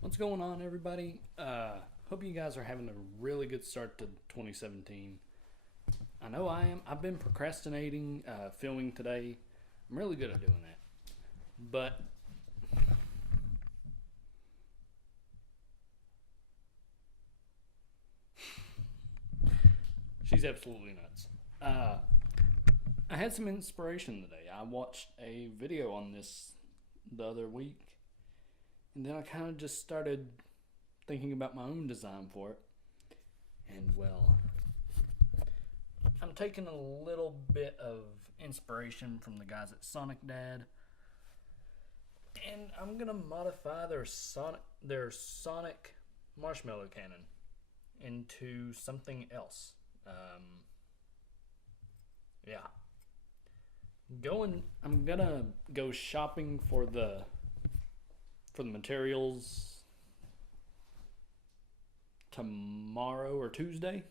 What's going on, everybody? Hope you guys are having a really good start to 2017. I know I am. I've been procrastinating filming today. I'm really good at doing that. But she's absolutely nuts. I had some inspiration today. I watched a video on this the other week, and then I kind of just started thinking about my own design for it. And well, I'm taking a little bit of inspiration from the guys at Sonic Dad, and I'm gonna modify their Sonic Marshmellow cannon into something else. Yeah, I'm gonna go shopping for the materials tomorrow or Tuesday,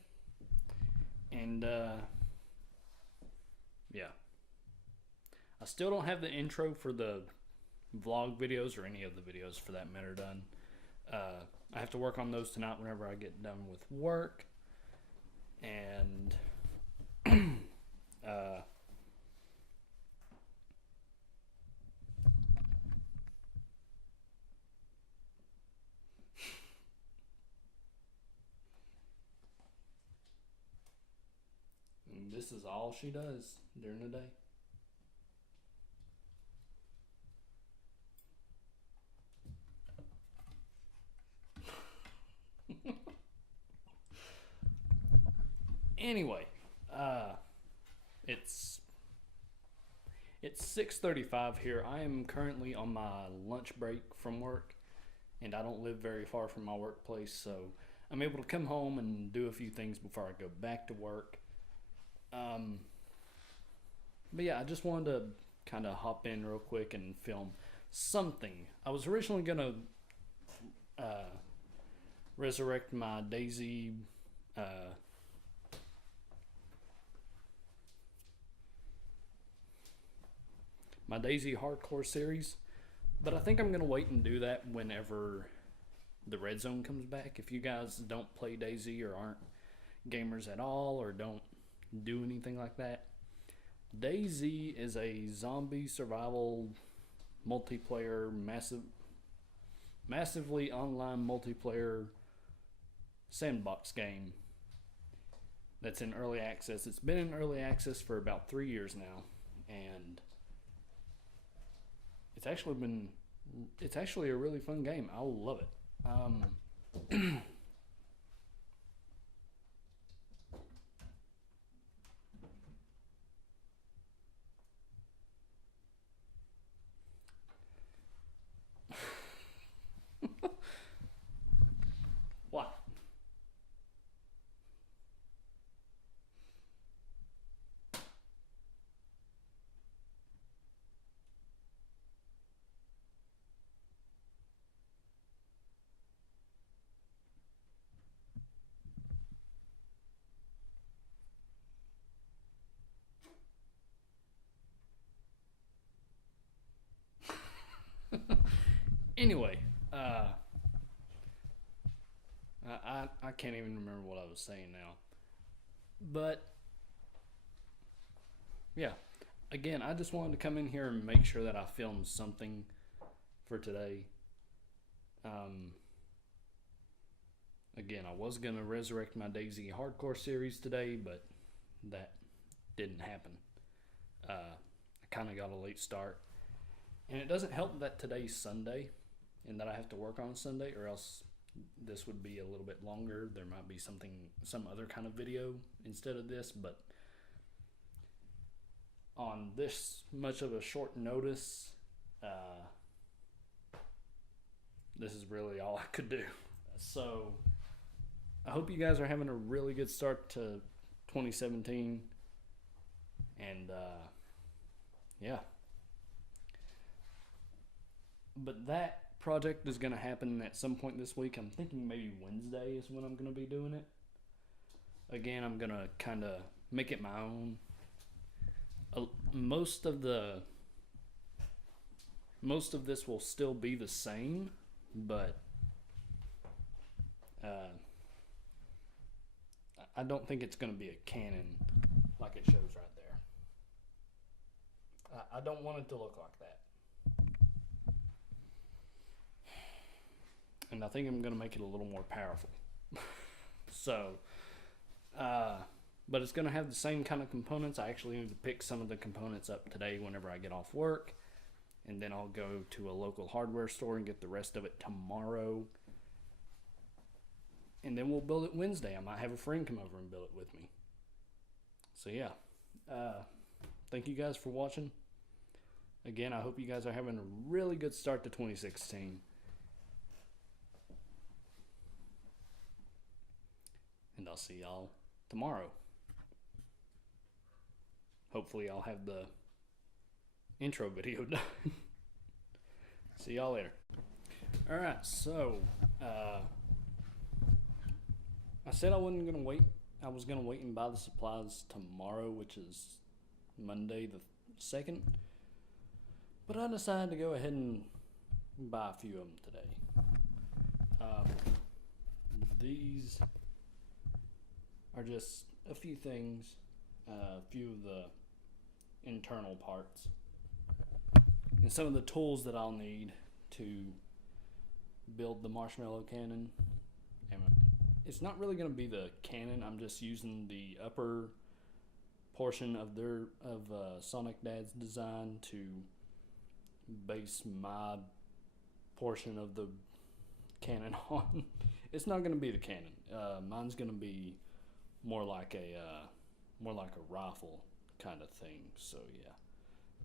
and yeah, I still don't have the intro for the vlog videos or any of the videos for that matter done. I have to work on those tonight whenever I get done with work, and uh, this is all she does during the day. Anyway, uh, it's it's 6:35 here. I am currently on my lunch break from work, and I don't live very far from my workplace, so I'm able to come home and do a few things before I go back to work. Um, but yeah, I just wanted to kind of hop in real quick and film something. I was originally gonna uh, resurrect uh, my Daisy hardcore series, but I think I'm gonna wait and do that whenever the red zone comes back. If you guys don't play Daisy or aren't gamers at all or don't do anything like that, Daisy is a zombie survival multiplayer massively online multiplayer sandbox game that's in early access. It's been in early access for about 3 years now, and it's actually been it's actually a really fun game. I love it. What? Anyway, I can't even remember what I was saying now. But yeah, again, I just wanted to come in here and make sure that I filmed something for today. Um, Again, I was gonna resurrect my Daisy hardcore series today, but that didn't happen. I kind of got a late start, and it doesn't help that today's Sunday, and that I have to work on Sunday, or else this would be a little bit longer. There might be some other kind of video instead of this, but on this much of a short notice, uh, this is really all I could do. So I hope you guys are having a really good start to 2017, and yeah. But that project is going to happen at some point this week. I'm thinking maybe Wednesday is when I'm going to be doing it. Again, I'm going to kind of make it my own. Most of this will still be the same, but I don't think it's going to be a Canon like it shows right there. I don't want it to look like that. And I think I'm going to make it a little more powerful. So, but it's going to have the same kind of components. I actually need to pick some of the components up today whenever I get off work. And then I'll go to a local hardware store and get the rest of it tomorrow. And then we'll build it Wednesday. I might have a friend come over and build it with me. So yeah. Thank you guys for watching. Again, I hope you guys are having a really good start to 2016. And I'll see y'all tomorrow. Hopefully I'll have the intro video done. See y'all later. Alright, so I said I wasn't gonna wait. I was gonna wait and buy the supplies tomorrow, which is Monday the 2nd. But I decided to go ahead and buy a few of them today. These are just a few things, a few of the internal parts, and some of the tools that I'll need to build the Marshmellow cannon. And it's not really going to be the cannon. I'm just using the upper portion of Sonic Dad's design to base my portion of the cannon on. It's not going to be the cannon. Mine's going to be more like a rifle kind of thing. So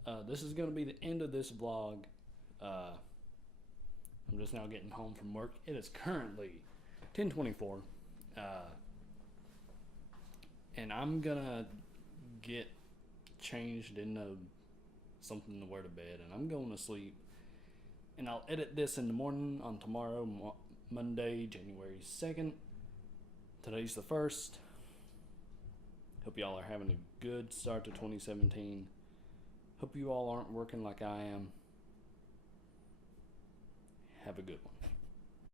yeah, this is going to be the end of this vlog. I'm just now getting home from work. It is currently 10:24, and I'm gonna get changed into something to wear to bed, and I'm going to sleep. And I'll edit this in the morning on tomorrow, Monday, January 2nd. Today's the 1st. Hope y'all are having a good start to 2017. Hope you all aren't working like I am. Have a good one.